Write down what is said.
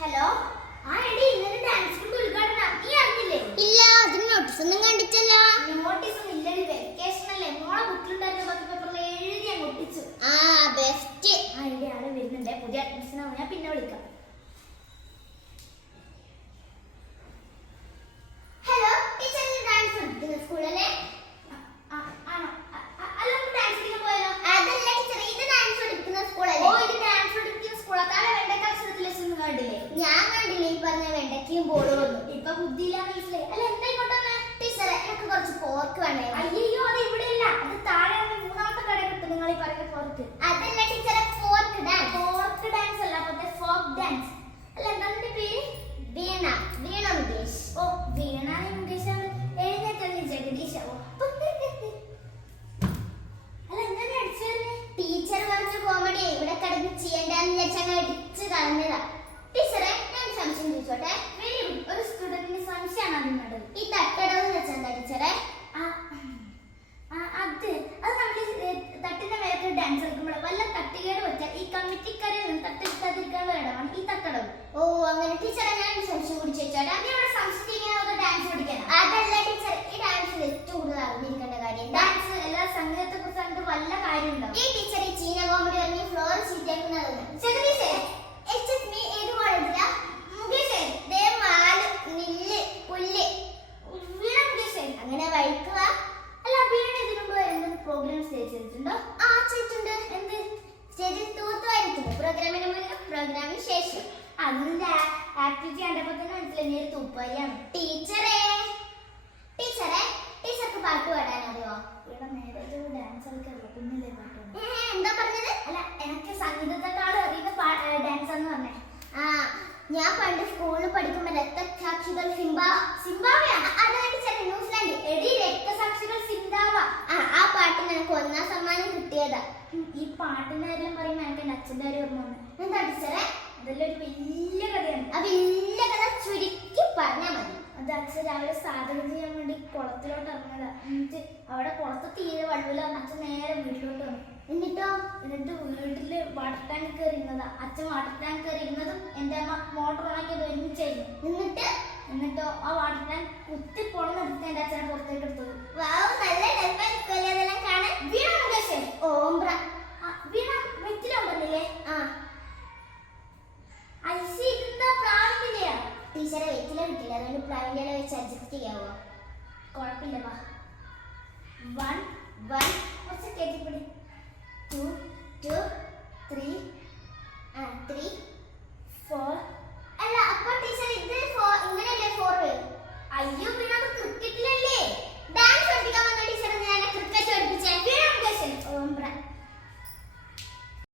Hello. ആ എടി ഇന്നലെ ഡാൻസ് സ്കൂൾ ഉദ്ഘാടനം നീ അറിഞ്ഞില്ലേ? ഇല്ല, അതിന് നോട്ടീസ് ഒന്നും കണ്ടിട്ടില്ല. നോട്ടീസ് ഒന്നും ഇല്ല, വെക്കേഷൻ അല്ലേ. മോളെ ബുക്കിലുണ്ടായിരുന്ന ബാക്കി പേപ്പറിൽ എഴുതി അങ്ങ് ഒട്ടിച്ചു. ആ ബെസ്റ്റ്. ആ എടി ആളെ വരുന്നുണ്ട്, പുതിയ അഡ്മിഷനാവും. ഞാൻ പിന്നെ വിളിക്കാം. ഹലോ ടീച്ചർ, ഡാൻസ് പഠിക്കുന്ന സ്കൂളല്ലേ? ആണോ? അല്ല, ഡാൻസ് കളിക്കാൻ പോയാലോ? അതല്ല ടീച്ചർ, ഇത് ഡാൻസ് പഠിക്കുന്ന സ്കൂളല്ലേ? ഓ, ഇത് ഡാൻസ് പഠിക്കുന്ന സ്കൂളാ. താഴെ വെണ്ടക്ക അക്ഷരത്തിലൊന്നും കണ്ടില്ലേ? ഞാൻ കണ്ടില്ലേ ഈ പറഞ്ഞ വെണ്ടയ്ക്കും ബോളും ഒന്നും. ഇപ്പൊ ബുദ്ധിയില്ല മനസ്സിലായി. അല്ല, എന്താ ഇങ്ങോട്ടൊന്ന്? ടീച്ചർ, എനിക്ക് കുറച്ച് പോർക്ക് വേണേ. അയ്യോ, അത് ഇവിടെ ഇല്ല. അത് താഴെ മൂന്നാമത്തെ കട കിട്ടും. നിങ്ങൾ ഈ പറയുന്ന പോർക്ക്. അതല്ല ടീച്ചറെ, ഫോർക്ക് ഡാൻസ്. ഫോർക്ക് ഡാൻസ് അല്ല, മറ്റേ ഫോക്ക് ഡാൻസ്. അല്ല, എന്താ നിന്റെ പേര്? വീണ. വീണ മുകേഷ്. ഓ, വീണ മുകേഷ്. എഴുന്നേറ്റ് ജഗദീശാവോ? അല്ല, എന്താ നീ അടിച്ചത്? ടീച്ചർ പറഞ്ഞ കോമഡി ഇവിടെ കിടന്ന് ചെയ്യണ്ടെന്ന് വിചാരിച്ചാൽ അടിച്ച് കളഞ്ഞതാ. ടീച്ചറെ, ഞാൻ സംശയം ചോദിച്ചോട്ടെ? Very good. ഒരു സ്റ്റുഡന്റിന് സംശയമാണ് അതിനോട്. ഈ തട്ടടവ് വെച്ചാ ടീച്ചറെ? അത് നമ്മൾ തട്ടിന്റെ മേലൊക്കെ ഡാൻസ് കളിക്കുമ്പോൾ വല്ല തട്ടുകേട് വെച്ചാൽ ഈ കമ്മിറ്റിക്കാരെ തട്ടെടുക്കാതിരിക്കാൻ വേണമാണ് ഈ തട്ടടവ്. ഓ അങ്ങനെ. ടീച്ചറെ, ഞാൻ സംശയം കൂടി ചോദിച്ചോട്ടെ? നീ ഇവിടെ സംശയിക്കാനോ ഡാൻസ് പഠിക്കാനോ? അതല്ല ടീച്ചർ, ഈ ഡാൻസിൽ ഏറ്റവും കൂടുതൽ അറിഞ്ഞിരിക്കേണ്ട കാര്യം ഡാൻസ് എല്ലാ സംഗീതത്തെ കുറിച്ച് നമുക്ക് വല്ല കാര്യമുണ്ടോ? ഈ ടീച്ചർ ഈ ചീന കോമഡി പറഞ്ഞ് ഫ്ലോർ ചീറ്റാക്കുന്നതാണ്. ജഗദീഷേ, ഏത് കോളേജിലാ? മുകേഷേ, ദേ മാല്, നില്ല്, പുല്ല്. വീണ മുകേഷേ. അങ്ങനെ വഴിക്കുക. അല്ല, വീണ ഇതിനു മുമ്പ് എന്തെങ്കിലും പ്രോഗ്രാം സ്റ്റേജ് ചെയ്തിട്ടുണ്ടോ? ആ ചെയ്തിട്ടുണ്ട്. എന്ത് സ്റ്റേജിൽ തൂത്തുവായിരിക്കുന്നു. പ്രോഗ്രാമിന് മുന്നിലും പ്രോഗ്രാമിന് ശേഷം. അതിന്റെ ആക്ടിവിറ്റി കണ്ടപ്പോ തന്നെ മനസ്സിലായി നീ ഒരു തൂപ്പാരിയാണ്. ടീച്ചറെ, ടീച്ചറെ, ടീച്ചർക്ക് പാട്ട് പാടാൻ അറിയോ? ഇവിടെ നേരത്തെ ഡാൻസ് കളിക്കാറില്ല, കുഞ്ഞിലെ പാട്ടാണ്. എന്താ പറഞ്ഞത്? അല്ല, എനിക്ക് സംഗീതത്തെക്കാളും അറിയുന്ന ഡാൻസ് എന്ന് പറഞ്ഞേ. ആ, ഞാൻ പണ്ട് സ്കൂളിൽ പഠിക്കുമ്പോ രക്തസാക്ഷികൾ സിംബാബ്വെയാണ്. അതാണ് ടീച്ചർ, ന്യൂസിലാൻഡ്. എടി, രക്തസാക്ഷികൾ സിംബാബ്വ. ആ പാട്ടിന് എനിക്ക് 1ാം സമ്മാനം കിട്ടിയതാ. ഈ പാട്ടിന്റെ കാര്യം പറയുമ്പോ എനിക്ക് എന്റെ അച്ഛന്റെ കാര്യം ഓർമ്മ വന്നു. എന്താ ടീച്ചറെ? അതെല്ലാം ഒരു വലിയ കഥയാണ്. ആ വലിയ കഥ ചുരുക്കി പറഞ്ഞാ മതി. അത് അച്ഛൻ രാവിലെ സാധകം ചെയ്യാൻ വേണ്ടി കുളത്തിലോട്ട് ഇറങ്ങുന്നതാ. എന്നിട്ട് അവിടെ കുളത്ത് തീരെ വെള്ളമില്ല. അച്ഛൻ നേരെ വീട്ടിലോട്ട് വന്നു. എന്നിട്ടോ? എന്നിട്ട് വീട്ടില് വാട്ടർ ടാങ്ക് കയറി ഇരുന്നതാ. അച്ഛൻ വാട്ടർ ടാങ്ക് കയറി ഇരുന്നതും എന്റെ അമ്മ മോട്ടർ ഓണാക്കിയത് ഒരുമിച്ചായിരുന്നു. എന്നിട്ടോ ആ വാട്ടർ ടാങ്ക് കുത്തി പൊളന്നെടുത്ത് എന്റെ അച്ഛനെ പുറത്തേക്ക് എടുത്തത്. വാവ്, നല്ല ഡെൽമാനിക്കല്ലേ അതെല്ലാം കാണാൻ. വീണ മുകേഷേ. ഓംബ്ര. വീണ വെറ്റിലുണ്ടല്ലേ? ആ ഐസി, ഇതെന്താ പ്രാവിന്റെയാ? ടീച്ചറെ, വെറ്റില കിട്ടില്ല, അതുകൊണ്ട് പ്ലാവിന്റെ ഇല വെച്ച് അഡ്ജസ്റ്റ് ചെയ്യാവോ? കുഴപ്പമില്ല, വാ. 1 1 കുറച്ച് കയറ്റിപ്പിടി. 2 2